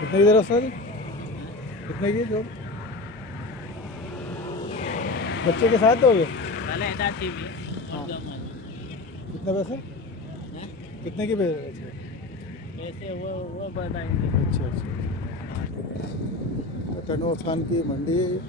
कितने की दे रहे हो सर? कितने की जो बच्चे के साथ दोगे? हाँ। कितने पैसे? कितने की बेच रहे कैसे वो बताएंगे। हो? अच्छा अच्छा। हाँ ठीक है। तो टनोर खान की मंडी है ये।